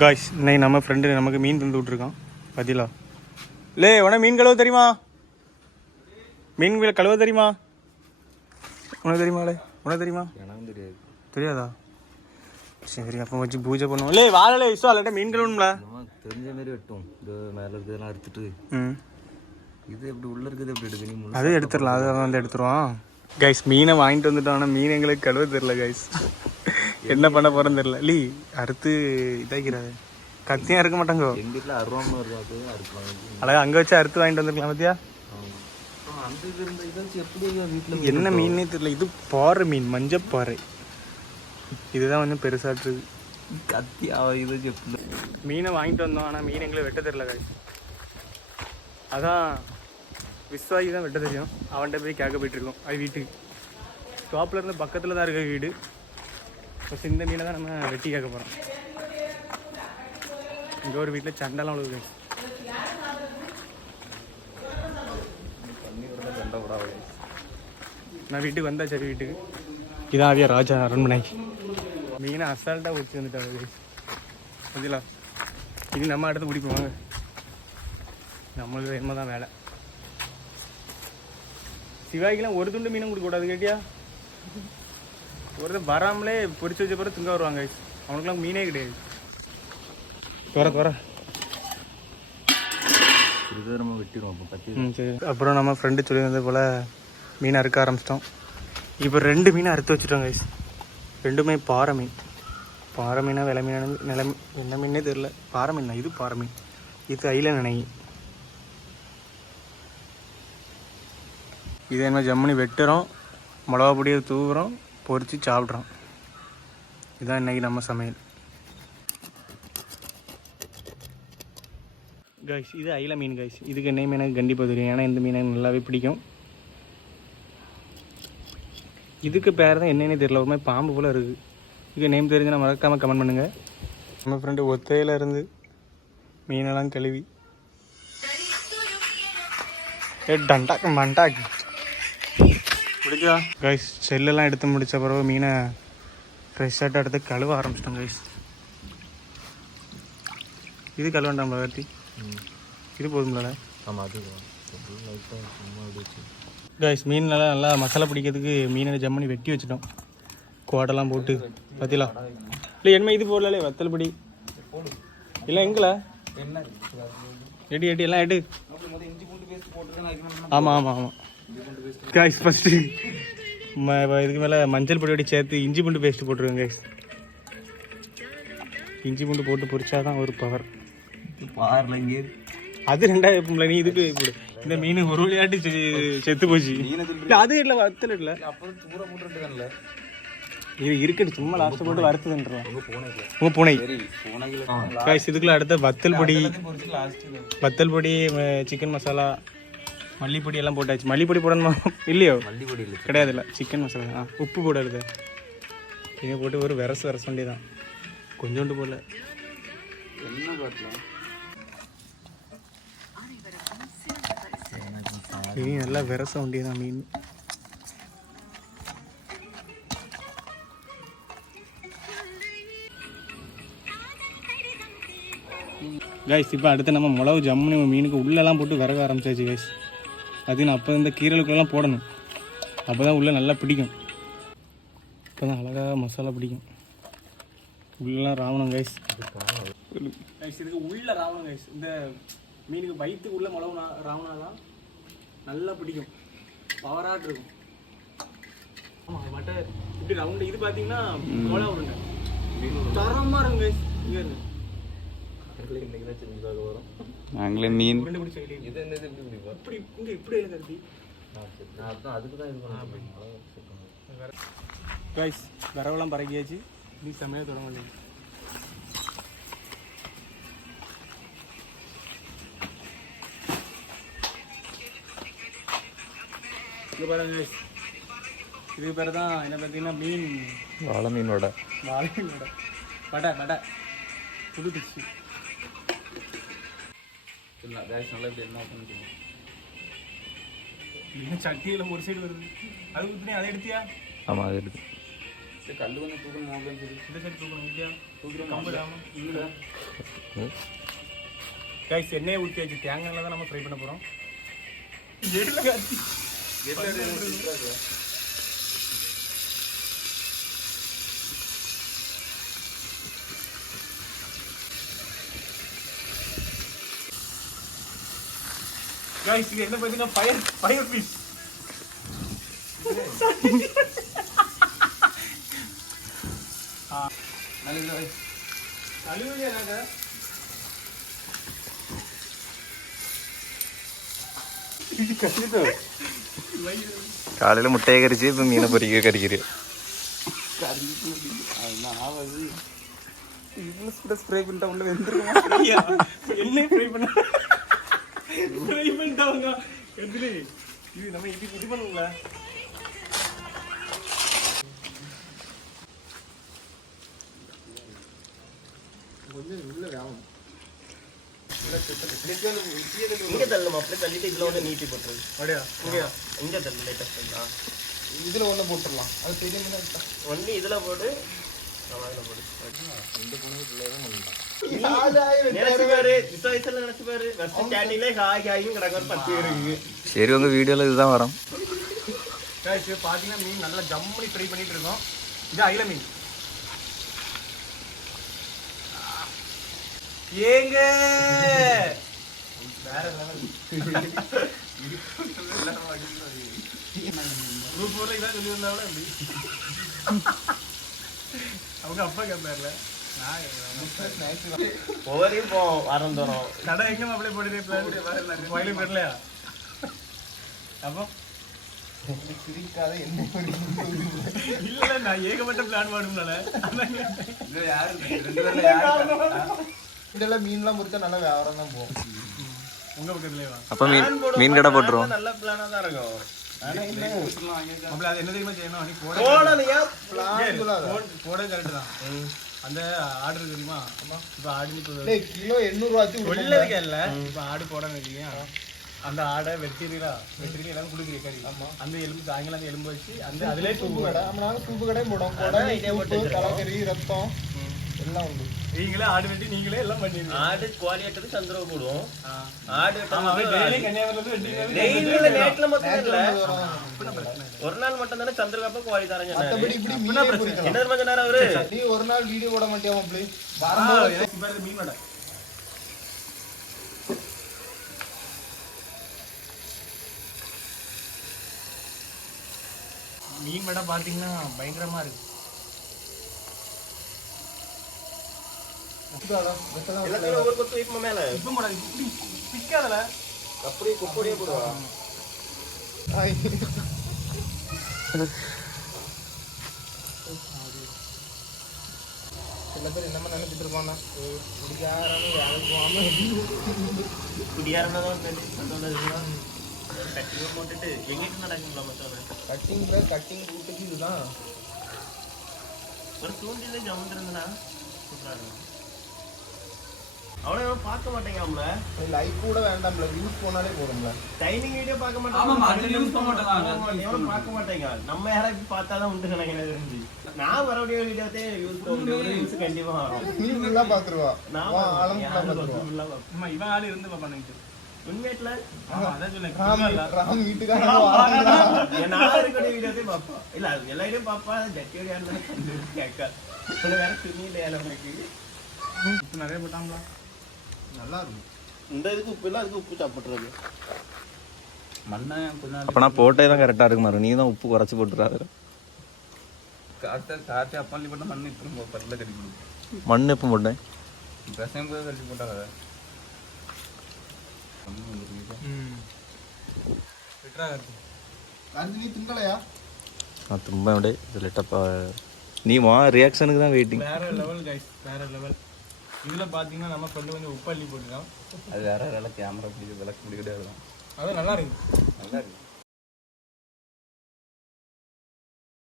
Guys இன்னைக்கு நம்ம friend நமக்கு மீன் தந்து விட்ருக்கான் பதிலா. லே உனக்கு மீன் கழுவ தெரியுமா? மீன் கழுவ தெரியுமா? உனக்கு தெரியுமாலே? உனக்கு தெரியுமா? எனக்கு தெரியாது. தெரியாதா? சரி அப்போ வச்சு பூஜை பண்ணுவோம். லே வாழலை இஷ்டம் அல்லட்ட மீன் கழுவணும்ல. தெரிஞ்ச மாதிரி வெட்டும். இது மேலே இருக்கிறதெல்லாம் அறுத்துட்டு இது எப்படி உள்ளே இருக்குது எப்படி எடுக்கணும்? அது எடுத்துடலாம், அதை வந்து எடுத்துருவான். கைஸ் மீனை வாங்கிட்டு வந்துட்டோம். ஆனால் மீன் எங்களுக்கு கழுவ தெரில கைஸ். என்ன பண்ண போகிறேன்னு தெரில. லீ அறுத்து இதாக்கிறாரு. கத்தியும் அறுக்க மாட்டாங்க. எங்கள் வீட்டில் அருவாமல் இருக்காது அறுக்கலாம். அழகா அங்கே வச்சு அறுத்து வாங்கிட்டு வந்துருக்கலாம் பார்த்தியா? அந்த இது இருந்த இதாச்சும் எப்படி வீட்டில் என்ன மீனே தெரியல. இது பாறை மீன், மஞ்சப்பாறை. இதுதான் வந்து பெருசாட்டுருது. கத்தி இது எப்படி மீனை வாங்கிட்டு வந்தோம். ஆனால் மீன் எங்களுக்கு வெட்ட தெரியல கைஸ். அதான் விஸ்வாகி தான் வெட்ட தெரியும். அவன்கிட்ட போய் கேட்க போயிட்டுருக்கோம். அது வீட்டுக்கு ஸ்டாப்பில் இருந்து பக்கத்தில் தான் இருக்க வீடு. ஃபஸ்ட் இந்த மீனை தான் நம்ம வெட்டி கேட்க போகிறோம். இங்கே ஒரு வீட்டில் சண்டைலாம் விழுது. நான் வீட்டுக்கு வந்தா சரி வீட்டுக்கு. இதான் ஆவியா ராஜா அரண்மனை. மீனை அசால்ட்டாக ஊற்றி வந்துட்டாங்க புரியலா. இது நம்ம அடுத்து பிடிப்போம். நம்மளுக்கு வேணுமா தான் வேலை. சிவாய்க்கெல்லாம் ஒரு துண்டு மீனும் கொடுக்கக்கூடாது கேட்டியா? ஒருத்தர் வராமலே பொரிச்சு வச்ச பிறகு துங்க வருவாங்க. அவனுக்குலாம் மீனே கிடையாது. நம்ம வெட்டிடுவோம். சரி. அப்புறம் நம்ம ஃப்ரெண்டு சொல்லி வந்தது போல் மீனை அறுக்க ஆரம்பிச்சிட்டோம். இப்போ 2 மீனை அறுத்து வச்சுட்டோம் கைஸ். ரெண்டுமே பாறை மீன். பாறை மீனா விலை மீனானது நிலம் என்ன மீனே தெரில. பாறை மீன் தான். இது பாறை மீன், இது ஐல நினை. இது என்ன ஜம்முனி வெட்டுறோம், மிளகா பொடியை தூவுறோம், பொரித்து சாப்பிட்றோம். இதுதான் இன்றைக்கி நம்ம சமையல் கைஸ். இது ஐல மீன் கைஸ். இதுக்கு என்ன மீன் எனக்கு கண்டிப்பாக தெரியும். ஏன்னா இந்த மீன் எனக்கு நல்லாவே பிடிக்கும். இதுக்கு பேர் தான் என்னென்னே தெரியல. ஒரு மாதிரி பாம்பு போல் இருக்குது. இதுக்கு நேம் தெரிஞ்சுன்னா மறக்காமல் கமெண்ட் பண்ணுங்கள். நம்ம ஃப்ரெண்டு ஒத்தையில் இருந்து மீனெல்லாம் கழுவி டண்டாக்கு மண்டாக்கு முடிஞ்சா கைஸ். செல்லெல்லாம் எடுத்து முடித்த பிறகு மீனை ஃப்ரெஷ்ஷாக எடுத்து கழுவ ஆரம்பிச்சிட்டோம் கைஸ். இது கழுவண்டாம் பகர்த்தி. இது போதும்ல? ஆமாம் அது கைஸ். மீன் நல்லா மசாலா பிடிக்கிறதுக்கு மீனை ஜம்மனி வெட்டி வச்சுட்டோம். கோடெல்லாம் போட்டு பார்த்தீங்களா? இல்லை என்ன இது போடலே வத்தல் பொடி இல்லை எங்களை எடி எடி எல்லாம் எடு. ஆமாம் ஆமாம் ஆமாம் கைஸ். ஃபஸ்ட்டு இதுக்கு மேலே மஞ்சள் பொடி சேர்த்து இஞ்சி பூண்டு பேஸ்ட்டு போட்டுருக்கேன் கைஸ். இஞ்சி பூண்டு போட்டு பொரிச்சாதான் ஒரு பவர். அது 2வது எப்போ நீ இதுக்கு போடு. இந்த மீன் ஒரு விளையாட்டு செத்து போச்சு. அது இல்லை வத்தல் இல்லை. இது இருக்கட்டு சும்மா லாஸ்ட்டு போட்டு வறுத்துதுன்றலாம். உங்கள் பூனை கைஸ். இதுக்குள்ள அடுத்த வத்தல் பொடி சிக்கன் மசாலா மல்லிப்பொடி எல்லாம் போட்டாச்சு. மல்லிப்பொடி போடணுமா இல்லையோ? மல்லிப்பொடி கிடையாது. இல்லை சிக்கன் மசாலா. உப்பு போடாது. இதை போட்டு ஒரு விரச வேண்டியதான். கொஞ்சோண்டு போடல. என்ன பாட்டலாம் மீன் நல்லா விரச வேண்டியதான் மீன். கைஸ் இப்போ அடுத்து நம்ம மிளகு ஜம்முனி மீனுக்கு உள்ளெல்லாம் போட்டு விறக ஆரம்பிச்சாச்சு கைஸ். அது நான் அப்போ இந்த கீரலுக்குள்ளெல்லாம் போடணும். அப்போ தான் உள்ளே நல்லா பிடிக்கும். இப்போ தான் அழகாக மசாலா பிடிக்கும். உள்ளெல்லாம் ராவணும் கைஸ். கைஸ் இதுக்கு உள்ளே ராவணும் கைஸ். இந்த மீனுக்கு வயிற்றுக்கு உள்ள மிளகு ராவனாதான் நல்லா பிடிக்கும். பவராட்டு இருக்கும். ஆமாம் மட்டை இப்படி ரவுண்டு. இது பார்த்தீங்கன்னா கோலா உருண்டை தரமாக இருக்கும் கைஸ். இங்கே இருக்கு நாங்களே மீன் இப்படி இங்கே இப்படி எழுதி அதுக்கு தான் கைஸ். வரவெல்லாம் பறக்கியாச்சு. நீ சமையல் தொடங்க வேண்டியது. இதுக்கு பேர் தான் என்ன பார்த்தீங்கன்னா மீன் வாழை மீன் வடை. வடை புது டிச்சு. இல்லை கேஸ் நல்லா இப்படி என்ன பண்ணிட்டு சட்டியில் ஒரு சைடு வருது. அது ஊற்றி அதை எடுத்தியா? ஆமாம் அது எடுத்து கல் கொஞ்சம் தூக்கணும். இந்த சைடு தூக்கணும். தூக்கிற கம்பு இல்லை கைஸ் எண்ணெயை ஊற்றி வச்சு தேங்காயில் தான் நம்ம ஃப்ரை பண்ண போகிறோம். கைஸ் இது என்ன பார்த்தீங்கன்னா ஃபயர் ஃபிஷ். காலையில முட்டையை கறிச்சு இப்போ மீனை பொறிக்க கறிக்கிறீ. ஸ்ப்ரே பண்ணிட்டா உள்ள வெந்துருமா? என்ன ஃப்ரை பண்ணிட்டாங்க இது நம்ம இது பண்ணுங்களா? இங்கே தள்ளணும் அப்படியே தள்ளிட்டு இதில் ஒன்று நீட்டி போட்டுருது. அப்படியா? இங்கே தள்ளு லேட்டஸ்ட். இதில் ஒன்று போட்டுடலாம். அது பெரிய ஒன்று இதில் போட்டு சரி, உங்க வீடியோல இதுதான் வரும். பாத்தீங்கன்னா மீன் நல்லா ஜம்மி ஃப்ரை பண்ணிட்டு இருக்கோம். இது அயில மீன். ஏங்க வேற லெவல். குரூப் 4 இதான் சொல்லி வந்தாலும் அப்படி அவங்க அப்பா கேட்பார்ல. ஒவ்வொரையும் வாரம் தோறும் கடை எங்க அப்ளை போடலையா? அப்போ சிரிக்காத என்ன இல்ல, நான் ஏகப்பட்ட பிளான் பண்ணுனால இதெல்லாம் மீன்லாம் முறிச்சா நல்லா வியாபாரம் தான் போகும். உங்க பக்கத்துலயே அப்ப மீன் கடை போட்டுருவோம். நல்ல பிளானா தான் இருக்கும். அது என்ன தெரியுமா செய்யணும்? போட கரெக்ட் தான். அந்த ஆர்டர் தெரியுமா? இப்ப ஆடு கிலோ 800 இல்ல. இப்ப ஆடு போட வைக்கலையா? அந்த ஆடை வெட்டிரீங்களா? எல்லாம் கொடுக்குறீங்க கறி. அந்த எலும்பு சாயங்காலம் அந்த எலும்பு வச்சு அந்த அதுல சூப்பு கடை சூப்பு கடை போடும். தலைக்கறி ரத்தம் எல்லாம் உண்டு. நீங்களே ஆடு வெட்டி நீங்களே எல்லாம் பண்ணிடுங்க. ஆடு குவாலிட்டி சந்திரவு போடுவோம். ஆடு ஒரு நாள் மட்டும் தானே சந்திரகாப்ப குவாலி தரங்க. என்ன கொஞ்ச நேரம் அவரு நீ ஒரு நாள் வீடியோ போட மாட்டியாமா? மீன் வடை மீன் வடை பாத்தீங்கன்னா பயங்கரமா இருக்கு. ஒரு கொத்து மேல பிக்காதல அப்படியே கொப்படியே போடுவா. சில பேர் என்னமா நினைச்சிட்டு இருப்பாங்க, போட்டுட்டு எங்கிட்டு நடக்குங்களா மச்சான? கட்டிங் கூட்டுக்கு இதுதான் ஒரு தூண்டில ஜமுந்திருந்தா சூப்பரா இருக்கும். அவ்வளோ பார்க்க மாட்டேங்க. அவங்கள லைக் கூட வேண்டாம்ல, வியூஸ் போனாலே போதும்ல. டைமிங் வீடியோ பார்க்க மாட்டாங்க. பார்க்க மாட்டேங்க. நம்ம யாராச்சும் பார்த்தாதான் உண்டு நினைக்கிறேன். நான் வரக்கூடிய வீடியோத்தே யூஸ் பண்ணுவேன். கண்டிப்பா வரும். நீ ஃபுல்லா பாத்துருவா. நான் இவன் ஆளு இருந்து பண்ணுங்க உண்மையில. அதான் சொன்னேன், ராம் வீட்டுக்கார நான் இருக்கக்கூடிய வீடியோத்தே பாப்பா. இல்ல எல்லா வீடியோ பாப்பா. ஜட்டியோட கேட்கா வேற துணி இல்லையா நமக்கு? உப்பு நிறைய போட்டாங்களா? நல்லா இருக்கும். இந்த இதுக்கு உப்பு இல்லை, அதுக்கு உப்பு சாப்பிட்றது. அப்போ நான் போட்டே தான் கரெக்டாக இருக்கு மாதிரி. நீ தான் உப்பு குறைச்சி போட்டுறாரு. காற்று அப்பள்ளி போட்ட மண் இப்போ பல்ல கடிக்கணும். மண் எப்போ போட்டேன்? ரசம் போய் கழிச்சு போட்டாங்க. நீ திங்கலையா? நான் தும்ப அப்படியே இதில் டப்பா. நீ ரியாக்ஷனுக்கு தான் வெயிட்டிங். வேற லெவல் கைஸ், வேற லெவல். இதில் பார்த்தீங்கன்னா நம்ம கொஞ்சம் உப்பு அள்ளி போட்டுக்கலாம். அது வேற கேமரா பிடிக்க விளக்க முடியாது. அது நல்லா இருக்கு. நல்லா இருக்கு.